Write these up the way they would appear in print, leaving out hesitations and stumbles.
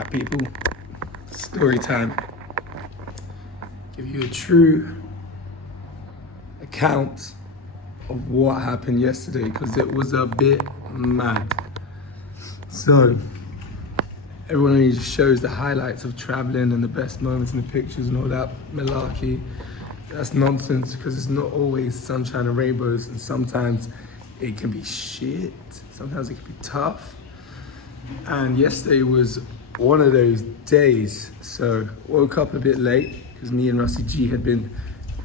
Alright people, story time. Give you a true account of what happened yesterday because it was a bit mad. So, everyone only just shows the highlights of traveling and the best moments and the pictures and all that malarkey. That's nonsense because it's not always sunshine and rainbows, and sometimes it can be shit. Sometimes it can be tough. And yesterday was one of those days. So woke up a bit late because me and Rusty G had been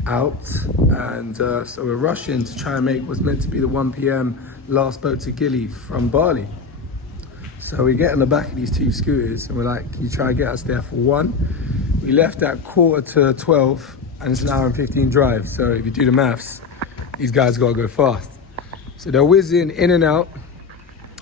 out, and so we're rushing to try and make what's meant to be the 1 p.m. last boat to Gili from Bali. So we get on the back of these two scooters and we're like, can you try and get us there for 1? We left at 11:45 and it's an hour and 15 drive. So if you do the maths, these guys gotta go fast. So they're whizzing in and out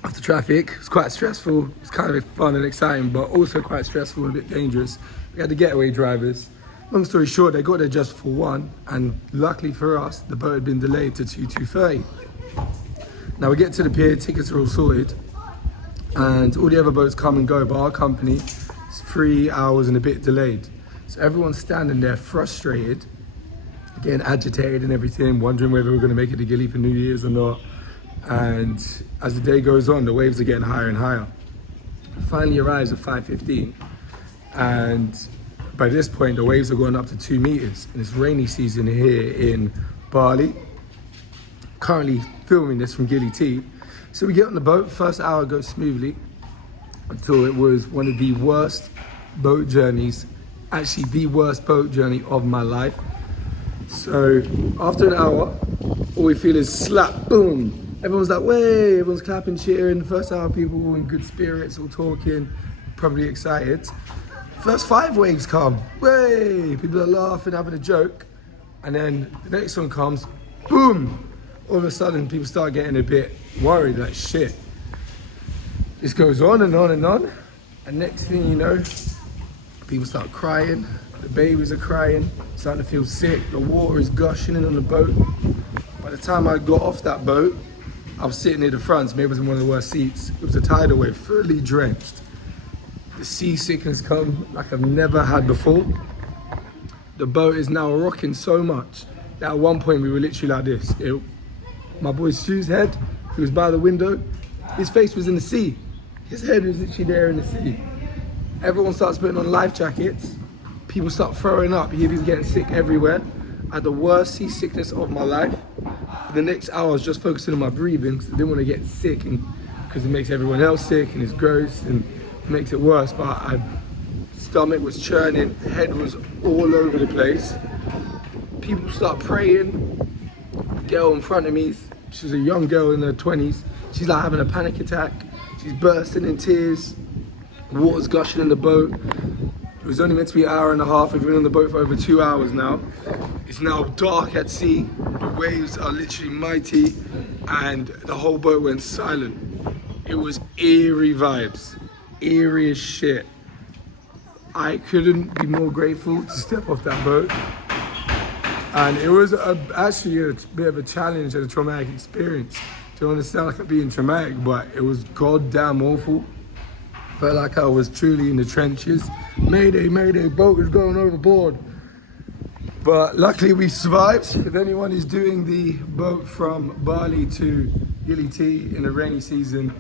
of the traffic. It's quite stressful. It's kind of fun and exciting, but also quite stressful and a bit dangerous. We had the getaway drivers. Long story short, they got there just for 1, and luckily for us, the boat had been delayed to 2:30. Now we get to the pier, tickets are all sorted, and all the other boats come and go, but our company is 3 hours and a bit delayed. So everyone's standing there frustrated, getting agitated and everything, wondering whether we're gonna make it to Gili for New Year's or not. And as the day goes on, the waves are getting higher and higher. Finally arrives at 5:15, and by this point, the waves are going up to 2 meters. And it's rainy season here in Bali. Currently filming this from Gili T. So we get on the boat, first hour goes smoothly until it was one of the worst boat journeys, actually the worst boat journey of my life. So after an hour, all we feel is slap, boom. Everyone's like, way, everyone's clapping, cheering. The first hour, people all in good spirits, all talking, probably excited. First 5 waves come, way, people are laughing, having a joke. And then the next one comes, boom. All of a sudden, people start getting a bit worried, like shit. This goes on and on and on. And next thing you know, people start crying. The babies are crying, starting to feel sick. The water is gushing in on the boat. By the time I got off that boat, I was sitting near the front, so maybe it was in one of the worst seats. It was a tidal wave, fully drenched. The seasickness come like I've never had before. The boat is now rocking so much that at one point we were literally like this. My boy Stu's head, who was by the window, his face was in the sea. His head was literally there in the sea. Everyone starts putting on life jackets. People start throwing up. He's getting sick everywhere. I had the worst seasickness of my life. For the next hour, I was just focusing on my breathing because I didn't want to get sick, and because it makes everyone else sick and it's gross and it makes it worse. But my stomach was churning, head was all over the place. People start praying. The girl in front of me, she's a young girl in her 20s. She's like having a panic attack. She's bursting in tears. Water's gushing in the boat. It was only meant to be an hour and a half. We've been on the boat for over 2 hours now. It's now dark at sea. The waves are literally mighty, and the whole boat went silent. It was eerie vibes, eerie as shit. I couldn't be more grateful to step off that boat. And it was actually a bit of a challenge and a traumatic experience. Don't understand like it being traumatic, but it was goddamn awful. Felt like I was truly in the trenches. Mayday, mayday, boat is going overboard. But luckily we survived. If anyone is doing the boat from Bali to Gili T in the rainy season,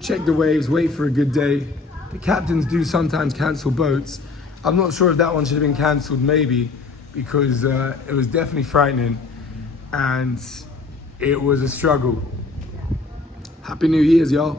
check the waves, wait for a good day. The captains do sometimes cancel boats. I'm not sure if that one should have been cancelled, maybe, because it was definitely frightening and it was a struggle. Happy New Year's, y'all.